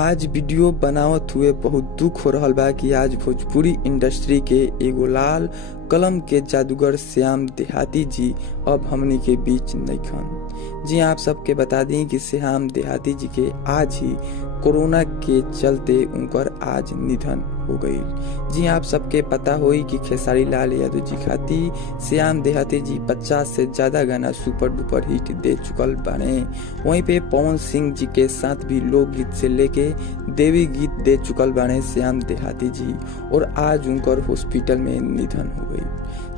आज वीडियो बनावत हुए बहुत दुख हो रहल बा कि आज भोजपुरी इंडस्ट्री के एगो लाल कलम के जादूगर श्याम देहाती जी अब हमनी के बीच नइखन। जी आप सबके बता दी कि श्याम देहाती जी के आज ही कोरोना के चलते उनकर आज निधन हो गई। जी आप सबके पता होई कि खेसारी लाल यादव जी खाती श्याम देहाती जी 50 से ज्यादा गाना सुपर डुपर हिट दे चुकल बाने। वहीं पे पवन सिंह जी के साथ भी लोकगीत से लेके देवी गीत दे चुकल बाने श्याम देहाती जी, और आज उनकर हॉस्पिटल में निधन हो गई।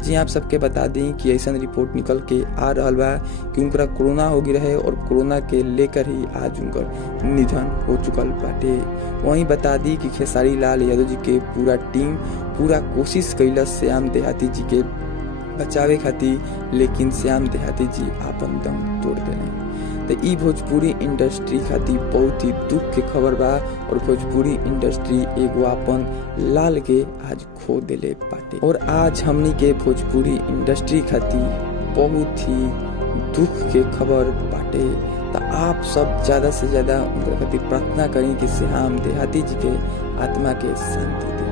जी आप सबके बता दी कि ऐसा रिपोर्ट निकल के आ रहा बा कि उनका कोरोना हो गई रहे और कोरोना के लेकर ही आज उनकर निधन हो चुकल बाटे। वहीं बता दी कि खेसारी लाल यादव जी के पूरा टीम पूरा कोशिश कैलस श्याम देहाती जी के बचावे खातिर, लेकिन श्याम देहाती जी आपन दम तोड़ देले। तो ई भोजपुरी इंडस्ट्री खातिर बहुत ही दुख के खबर बा, और भोजपुरी इंडस्ट्री एगो आपन लाल के आज खो देले बाटे। और आज हमनी के भोजपुरी इंडस्ट्री खातिर बहुत ही दुख के खबर बाटे। तो आप सब ज्यादा से ज्यादा उनके खातिर प्रार्थना करें कि श्याम देहाती जी के आत्मा के शांति दे।